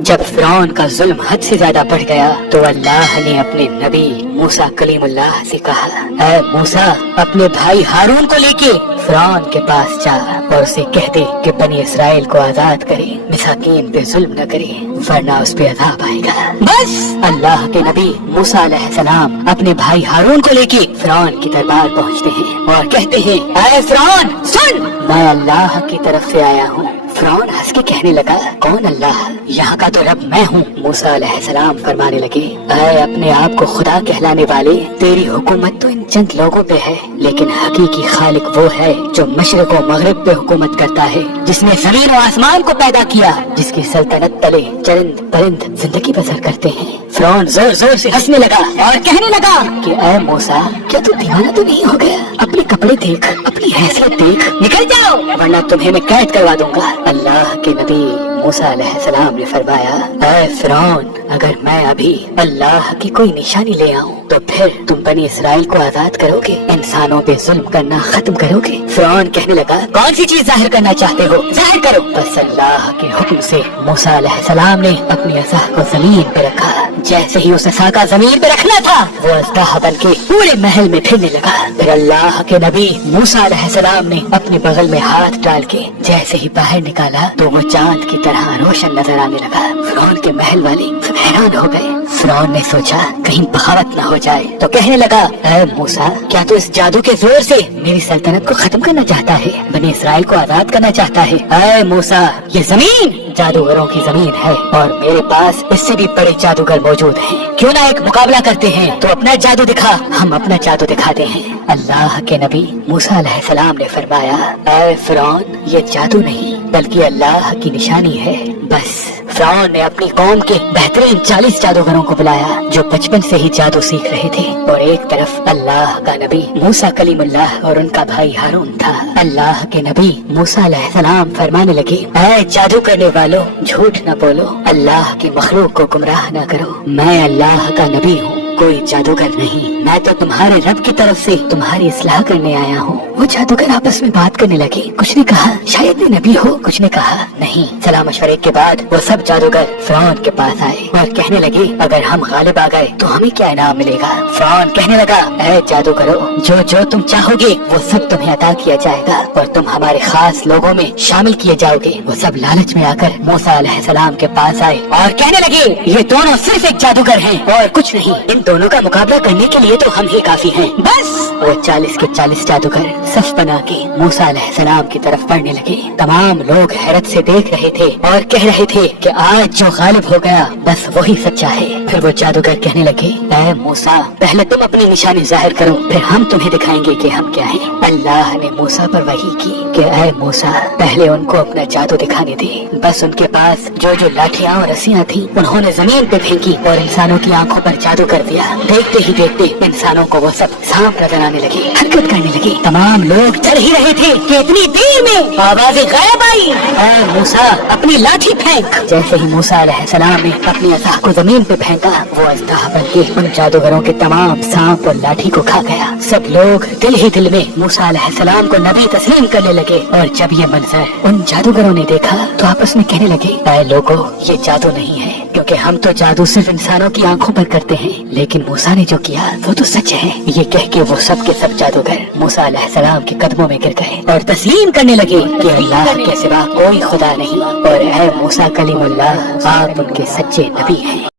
जब फिरौन का जुल्म हद से ज्यादा बढ़ गया तो अल्लाह ने अपने नबी मूसा कलीमुल्लाह से कहा, ऐ मूसा अपने भाई हारून को लेके फिरौन के पास जा और उसे कह दे कि बनी इसराइल को आजाद करे, मिसाकीन पे जुल्म न करे, वरना उस पे अजाब आएगा। बस अल्लाह के नबी मूसा अलैहिस्सलाम अपने भाई हारून को लेके फिरौन की दरबार पहुँचते हैं और कहते हैं, ऐ फिरौन सुन, मैं अल्लाह की तरफ से आया हूँ। फिरौन हंस के कहने लगा, कौन अल्लाह? यहाँ का तो रब मैं हूँ। मूसा अलैहिस्सलाम फरमाने लगे, ऐ अपने आप को खुदा कहलाने वाले, तेरी हुकूमत तो इन चंद लोगों पे है, लेकिन हकीकी खालिक वो है जो मशरिक और मगरिब पे हुकूमत करता है, जिसने जमीन और आसमान को पैदा किया, जिसकी सल्तनत तले चरिंद परिंद जिंदगी बसर करते हैं। फिरौन जोर जोर से हंसने लगा और कहने लगा कि ऐ मूसा, क्या तू दीवाना तो नहीं हो गया? अपने कपड़े देख, अपनी हैसियत देख, निकल जाओ वरना तुम्हें मैं कैद करवा दूंगा। अल्लाह के नबी मूसा अलैहिस्सलाम ने फरमाया, ऐ फिरौन, अगर मैं अभी अल्लाह की कोई निशानी ले आऊं तो फिर तुम बनी इसराइल को आजाद करोगे, इंसानों पे जुल्म करना खत्म करोगे? फिरौन कहने लगा, कौन सी चीज जाहिर करना चाहते हो, जाहिर करो। बस अल्लाह के हुक्म से मूसा अलैहिस्सलाम ने अपनी असा को जमीन पे रखा। जैसे ही उस असा का जमीन पे रखना था, वो अजदहा बन के पूरे महल में फिरने लगा। फिर अल्लाह के नबी मूसा अलैहिस्सलाम ने अपने बगल में हाथ डाल के जैसे ही बाहर निकाला तो वो चांद की तरह रोशन नजर आने लगा। फिरौन के महल वाले सब हैरान हो गए। फिरौन ने सोचा कहीं बगावत न हो जाए तो कहने लगा, ऐ मूसा, क्या तू इस जादू के जोर से मेरी सल्तनत को खत्म करना चाहता है, बनी इसराइल को आजाद करना चाहता है? ऐ मूसा, ये जमीन जादूगरों की जमीन है और मेरे पास इससे भी बड़े जादूगर मौजूद हैं। क्यों ना एक मुकाबला करते हैं? तो अपना जादू दिखा, हम अपना जादू दिखाते हैं। अल्लाह के नबी मूसा अलैहिस्सलाम ने फरमाया, ऐ फिरौन, ये जादू नहीं बल्कि अल्लाह की निशानी है। बस फिरौन ने अपनी कौम के बेहतरीन 40 जादूगरों को बुलाया जो बचपन से ही जादू सीख रहे थे, और एक तरफ अल्लाह का नबी मूसा कलीमुल्लाह और उनका भाई हारून था। अल्लाह के नबी मूसा अलैहिस्सलाम फरमाने लगे, ऐ जादू करने वालों, झूठ न बोलो, अल्लाह की मखलूक को गुमराह न करो। मैं अल्लाह का नबी हूँ, कोई जादूगर नहीं। मैं तो तुम्हारे रब की तरफ से तुम्हारी इस्लाह करने आया हूँ। वो जादूगर आपस में बात करने लगे। कुछ ने कहा शायद ये नबी हो, कुछ ने कहा नहीं। सलाह मशवरे के बाद वो सब जादूगर फिरौन के पास आए और कहने लगे, अगर हम गालिब आ गए तो हमें क्या इनाम मिलेगा? फिरौन कहने लगा, ऐ जादूगरो, जो जो तुम चाहोगे वो सब तुम्हें अता किया जाएगा और तुम हमारे खास लोगों में शामिल किए जाओगे। वो सब लालच में आकर मूसा अलैहिस्सलाम के पास आए और कहने लगे, ये दोनों सिर्फ एक जादूगर हैं और कुछ नहीं। इन दोनों का मुकाबला करने के लिए तो हम ही काफी हैं। बस वो 40 के 40 जादूगर सफ बना के मूसा अलैहिस्सलाम की तरफ बढ़ने लगे। तमाम लोग हैरत से देख रहे थे और कह रहे थे कि आज जो गालिब हो गया बस वही सच्चा है। फिर वो जादूगर कहने लगे, ऐ मूसा, पहले तुम अपनी निशानी जाहिर करो, फिर हम तुम्हें दिखाएंगे कि हम क्या हैं। अल्लाह ने मूसा पर वही की कि ऐ मूसा, पहले उनको अपना जादू दिखाने दे। बस उनके पास जो जो लाठियाँ और रस्सियाँ थी उन्होंने जमीन पे फेंकी और इंसानों की आंखों पर जादू कर दिया। देखते ही देखते इंसानों को वो सब सांप नजर आने लगे, हरकत करने लगे। तमाम लोग डर ही रहे थे कि इतनी देर में आवाजें गायब आई। ऐ मूसा, अपनी लाठी फेंक। जैसे ही मूसा अलैहिस्सलाम ने अपनी असा को जमीन पे फेंका, वो अजदहा बन के उन जादूगरों के तमाम सांप और लाठी को खा गया। सब लोग दिल ही दिल में मूसा अलैहिस्सलाम को नबी तस्लीम करने लगे। और जब ये मंजर उन जादूगरों ने देखा तो आपस में कहने लगे, ऐ लोगों, ये जादू नहीं है, क्योंकि हम तो जादू सिर्फ इंसानों की आंखों पर करते हैं, लेकिन मूसा ने जो किया वो तो सच है। ये कह के वो सब के सब जादूगर मूसा अलैहिस्सलाम के कदमों में गिर गए और तस्लीम करने लगे कि अल्लाह के सिवा कोई खुदा नहीं और ऐ मूसा कलीमुल्लाह, आप उनके सच्चे नबी हैं।